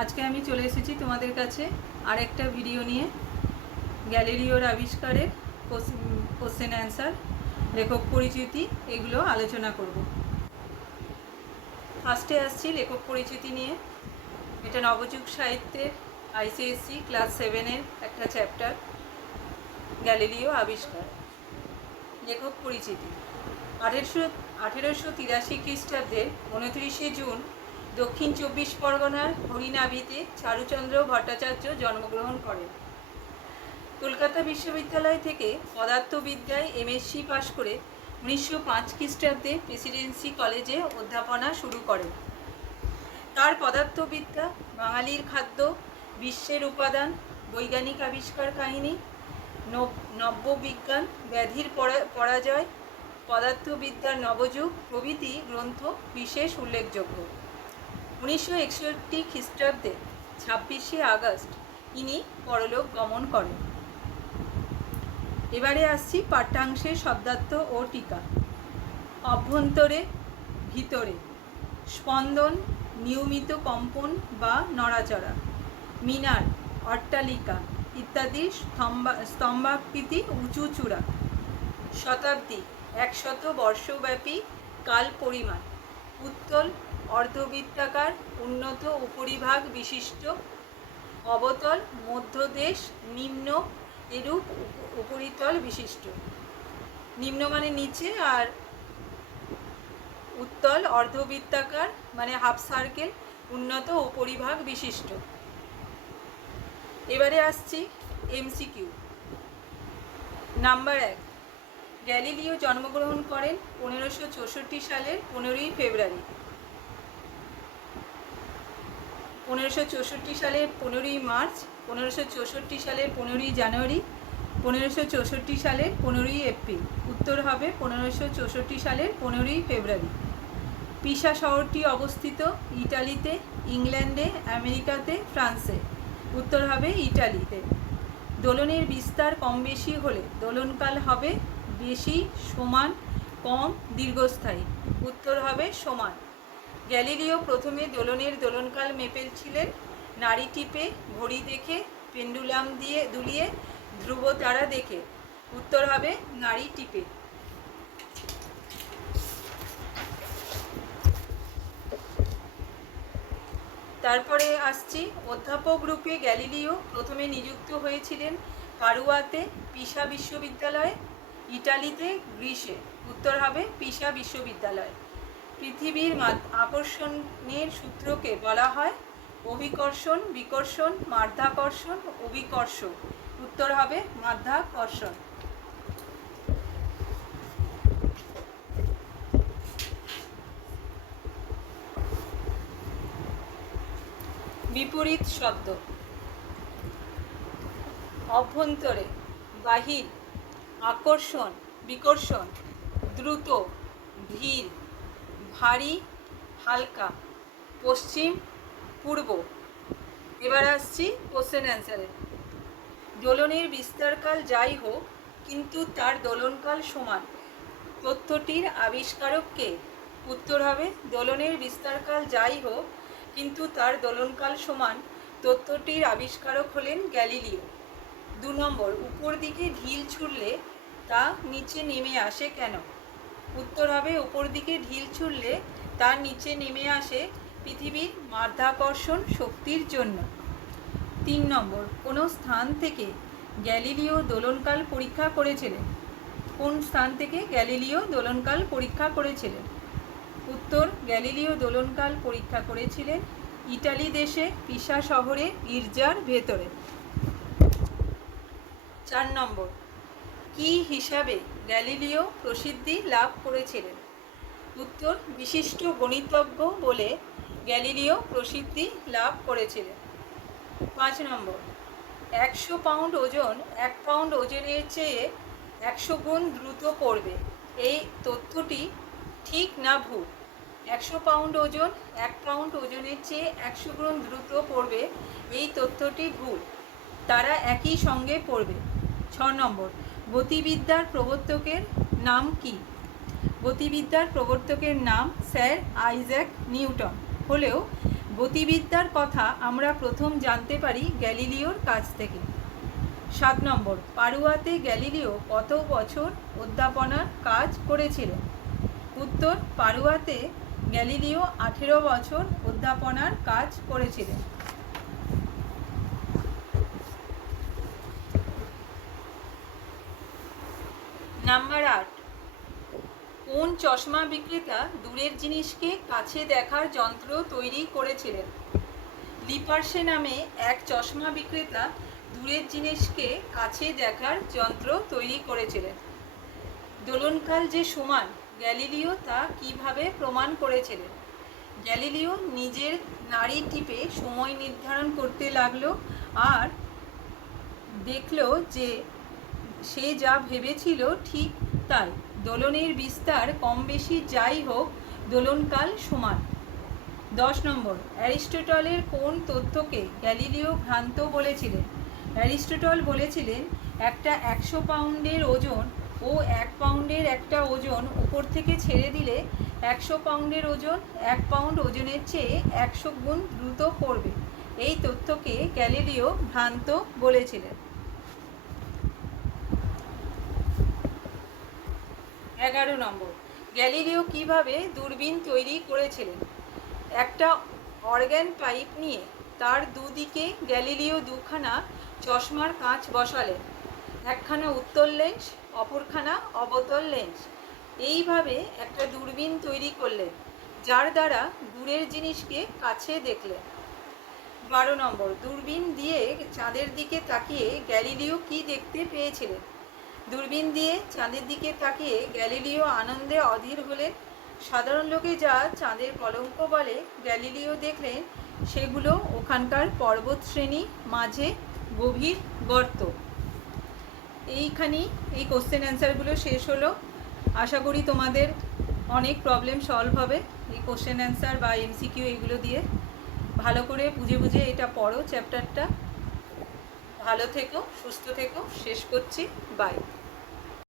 আজকে আমি চলে এসেছি তোমাদের কাছে আরেকটা ভিডিও নিয়ে। গ্যালিলিওর আবিষ্কারের কোশ্চেন অ্যান্সার, লেখক পরিচিতি, এগুলো আলোচনা করব। ফার্স্টে আসছি লেখক পরিচিতি নিয়ে। এটা নবযুগ সাহিত্যের আইসিএসসি ক্লাস 7-এর একটা চ্যাপ্টার, গ্যালিলিও আবিষ্কার। লেখক পরিচিতি: 1883 খ্রিস্টাব্দের 29শে জুন দক্ষিণ 24 পরগনার হরিনাভিতে চারুচন্দ্র ভট্টাচার্য জন্মগ্রহণ করেন। কলকাতা বিশ্ববিদ্যালয় থেকে পদার্থবিদ্যায় এমএসসি পাশ করে 1905 খ্রিস্টাব্দে প্রেসিডেন্সি কলেজে অধ্যাপনা শুরু করেন। তার পদার্থবিদ্যা, বাঙালির খাদ্য, বিশ্বের উপাদান, বৈজ্ঞানিক আবিষ্কার কাহিনী, নব্যবিজ্ঞান, ব্যাধির পরাজয়, পদার্থবিদ্যার নবযুগ প্রভৃতি গ্রন্থ বিশেষ উল্লেখযোগ্য। 1961 খ্রিস্টাব্দে 26শে আগস্ট ইনি পরলোক গমন করেন। এবারে আসছি পাঠ্যাংশে শব্দার্থ ও টিকা। অভ্যন্তরে, ভিতরে। স্পন্দন, নিয়মিত কম্পন বা নড়াচড়া। মিনার, অট্টালিকা ইত্যাদি স্তম্ভাকৃতি উঁচু চূড়া। শতাব্দী, 100 বর্ষব্যাপী কাল পরিমাণ। উত্তল, অর্ধবৃত্তাকার, উন্নত উপরিভাগ বিশিষ্ট। অবতল, মধ্যদেশ, নিম্ন এরূপ উপরিতল বিশিষ্ট। নিম্ন মানে নিচে, আর উত্তল অর্ধবৃত্তাকার মানে হাফ সার্কেল, উন্নত উপরিভাগ বিশিষ্ট। এবারে আসছি এমসিকিউ। নাম্বার 1, গ্যালিলিও জন্মগ্রহণ করেন 1564 সালের 15ই ফেব্রুয়ারি। 1564 সালের 15ই মার্চ, 1564 সালের 15ই জানুয়ারি, 1564 সালের 15ই এপ্রিল। উত্তর হবে 1564 সালের 15ই ফেব্রুয়ারি। পিসা শহরটি অবস্থিত ইটালিতে, ইংল্যান্ডে, আমেরিকাতে, ফ্রান্সে। উত্তর হবে ইটালিতে। দোলনের বিস্তার কম বেশি হলে দোলনকাল হবে বেশি, সমান, কম, দীর্ঘস্থায়ী। উত্তর হবে সমান। গ্যালিলিও প্রথমে দোলনের দোলনকাল মেপেছিলেন নাড়ি টিপে, ঘড়ি দেখে, পেন্ডুলাম দিয়ে দুলিয়ে, ধ্রুব তারা দেখে। উত্তর হবে নাড়ি টিপে। তারপরে আসছি অধ্যাপক রূপে গ্যালিলিও প্রথমে নিযুক্ত হয়েছিলেন পাড়ুয়াতে, পিসা বিশ্ববিদ্যালয়ে, ইটালিতে, গ্রিসে। উত্তর হবে পিসা বিশ্ববিদ্যালয়। পৃথিবীর আকর্ষণের সূত্রকে বলা হয় অভিকর্ষণ, বিকর্ষণ, মাধ্যাকর্ষণ, অভিকর্ষ। উত্তর হবে মাধ্যাকর্ষণ। বিপরীত শব্দ: অভ্যন্তরে, বাহির, আকর্ষণ, বিকর্ষণ, দ্রুত, ধীর, ভারী, হালকা, পশ্চিম, পূর্ব। এবার আসছি কোশ্চেন অ্যান্সারে। দোলনের বিস্তারকাল যাই হোক কিন্তু তার দোলনকাল সমান, তথ্যটির আবিষ্কারক কে? উত্তর হবে দোলনের বিস্তারকাল যাই হোক কিন্তু তার দোলনকাল সমান, তথ্যটির আবিষ্কারক হলেন গ্যালিলিও। 2 নম্বর, উপর দিকে ঢিল ছুড়লে তা নিচে নেমে আসে কেন? উত্তর হবে উপর দিকে ঢিল ছুড়লে তার নিচে নেমে আসে পৃথিবীর মাধ্যাকর্ষণ শক্তির জন্য। 3 নম্বর, কোন স্থান থেকে গ্যালিলিও দোলনকাল পরীক্ষা করেছিলেন? কোন স্থান থেকে গ্যালিলিও দোলনকাল পরীক্ষা করেছিলেন? উত্তর, গ্যালিলিও দোলনকাল পরীক্ষা করেছিলেন ইটালি দেশে, পিসা শহরে, গির্জার ভেতরে। 4 নম্বর, কি হিসাবে গ্যালিলিও প্রসিদ্ধি লাভ করেছিলেন? উত্তর, বিশিষ্ট গণিতজ্ঞ বলে গ্যালিলিও প্রসিদ্ধি লাভ করেছিলেন। 5 নম্বর, 100 পাউন্ড ওজন 1 পাউন্ড ওজনের চেয়ে 100 গুণ দ্রুত পড়বে, এই তথ্যটি ঠিক না ভুল? 100 পাউন্ড ওজন 1 পাউন্ড ওজনের চেয়ে 100 গুণ দ্রুত পড়বে, এই তথ্যটি ভুল। তারা একই সঙ্গে পড়বে। 6 নম্বর, গতিবিদ্যার প্রবর্তকের নাম কি? গতিবিদ্যার প্রবর্তকের নাম স্যার আইজ্যাক নিউটন হলেও গতিবিদ্যার কথা আমরা প্রথম জানতে পারি গ্যালিলিওর কাছ থেকে। 7 নম্বর, পাড়ুয়াতে গ্যালিলিও কত বছর অধ্যাপনার কাজ করেছিলেন? উত্তর, পাড়ুয়াতে গ্যালিলিও 18 বছর অধ্যাপনার কাজ করেছিলেন। নাম্বার 8, কোন চশমা বিক্রেতা দূরের জিনিসকে কাছে দেখার যন্ত্র তৈরি করেছিলেন? লিপার্সে নামে এক চশমা বিক্রেতা দূরের জিনিসকে কাছে দেখার যন্ত্র তৈরি করেছিলেন। দোলনকাল যে সমান গ্যালিলিও তা কিভাবে প্রমাণ করেছিলেন? গ্যালিলিও নিজের নাড়ি টিপে সময় নির্ধারণ করতে লাগলো আর দেখলো যে সে যা ভেবেছিল ঠিক তাই। দোলনের বিস্তার কম বেশি যাই হোক, দোলনকাল সমান। 10 নম্বর, অ্যারিস্টটলের কোন তথ্যকে গ্যালিলিও ভ্রান্ত বলেছিলেন? অ্যারিস্টটল বলেছিলেন একটা 100 পাউন্ডের ওজন ও 1 পাউন্ডের একটা ওজন উপর থেকে ছেড়ে দিলে 100 পাউন্ডের ওজন 1 পাউন্ড ওজনের চেয়ে 100 গুণ দ্রুত পড়বে। এই তথ্যকে গ্যালিলিও ভ্রান্ত বলেছিলেন। 11 নম্বর, গ্যালিলিও কিভাবে দূরবীন তৈরি করেছিলেন? একটা অর্গ্যান পাইপ নিয়ে তার দুদিকে গ্যালিলিও দুখানা চশমার কাঁচ বসালেন, একখানা উত্তল লেন্স, অপরখানা অবতল লেন্স। এইভাবে একটা দূরবীন তৈরি করলেন, যার দ্বারা দূরের জিনিসকে কাছে দেখলেন। 12 নম্বর, দূরবীন দিয়ে চাঁদের দিকে তাকিয়ে গ্যালিলিও কি দেখতে পেয়েছিলেন? দূরবীন দিয়ে চাঁদের দিকে তাকিয়ে গ্যালিলিও আনন্দে অধীর হলেন। সাধারণ লোকে যা চাঁদের কলঙ্ক বলে, গ্যালিলিও দেখলেন সেগুলো ওখানকার পর্বত শ্রেণী, মাঝে গভীর গর্ত। এইখানেই এই কোশ্চেন অ্যান্সারগুলো শেষ হলো। আশা করি তোমাদের অনেক প্রবলেম সলভ হবে এই কোশ্চেন অ্যান্সার বা এমসিকিউ এগুলো দিয়ে। ভালো করে বুঝে বুঝে এটা পড়ো চ্যাপ্টারটা। ভালো থেকো, সুস্থ থেকো। শেষ করছি, বাই।